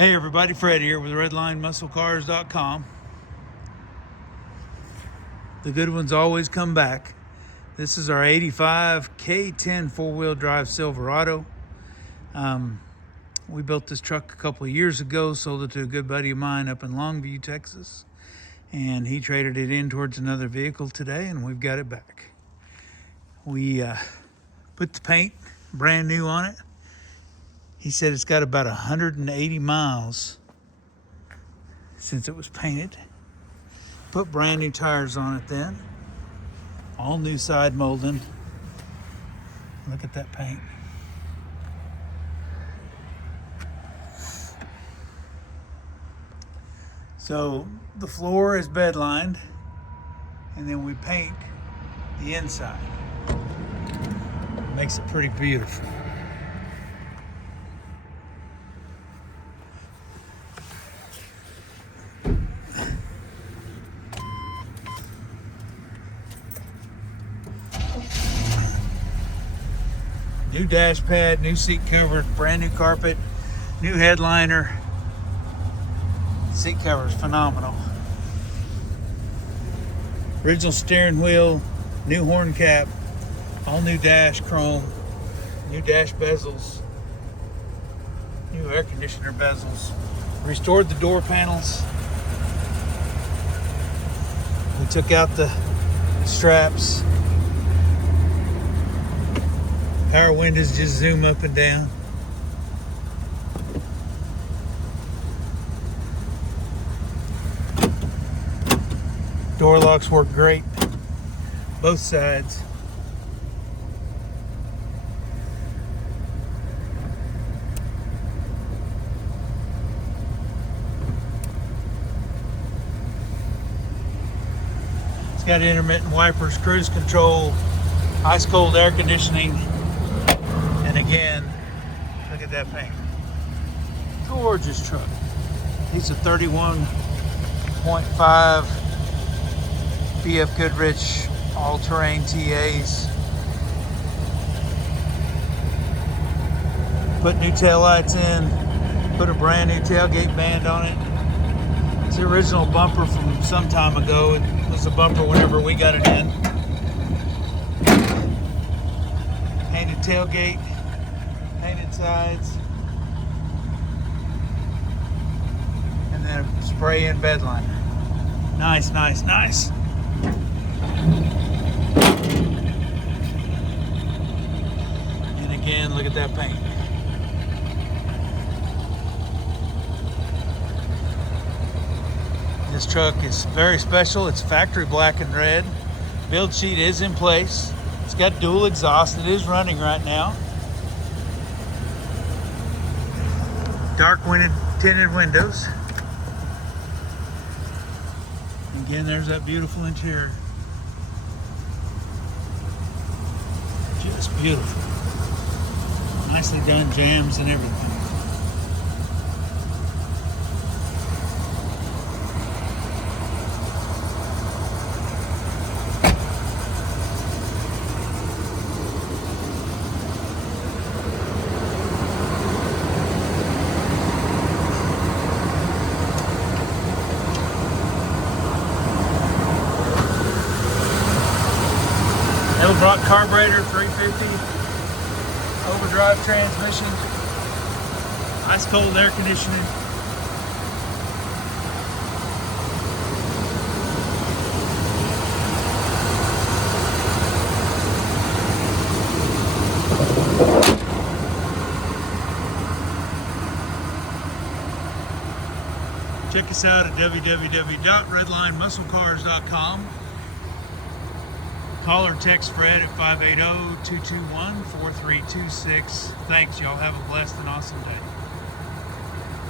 Hey everybody, Fred here with redlinemusclecars.com. The good ones always come back. This is our 85 K10 four-wheel drive Silverado. We built this truck a couple of years ago, sold it to a good buddy of mine up in Longview, Texas. And he traded it in towards another vehicle today, and we've got it back. We put the paint brand new on it. He said it's got about 180 miles since it was painted. Put brand new tires on it then. All new side molding. Look at that paint. So the floor is bed lined, and then we paint the inside. Makes it pretty beautiful. New dash pad, new seat cover, brand new carpet, new headliner. Seat cover is phenomenal. Original steering wheel, new horn cap, all new dash chrome, new dash bezels, new air conditioner bezels. Restored the door panels. We took out the straps. Power windows just zoom up and down. Door locks work great, both sides. It's got intermittent wipers, cruise control, ice cold air conditioning. And again, look at that paint. Gorgeous truck. These are 31.5 BF Goodrich all-terrain TAs. Put new taillights in. Put a brand new tailgate band on it. It's the original bumper from some time ago. It was a bumper whenever we got it in. Painted tailgate. Painted sides, and then a spray in bed liner. Nice, nice, nice. And again, look at that paint. This truck is very special. It's factory black and red. Build sheet is in place. It's got dual exhaust. It is running right now. Dark tinted windows. Again, there's that beautiful interior. Just beautiful. Nicely done jams and everything. Brought carburetor, 350, overdrive transmission, ice cold air conditioning. Check us out at www.redlinemusclecars.com. Call or text Fred at 580-221-4326. Thanks, y'all. Have a blessed and awesome day.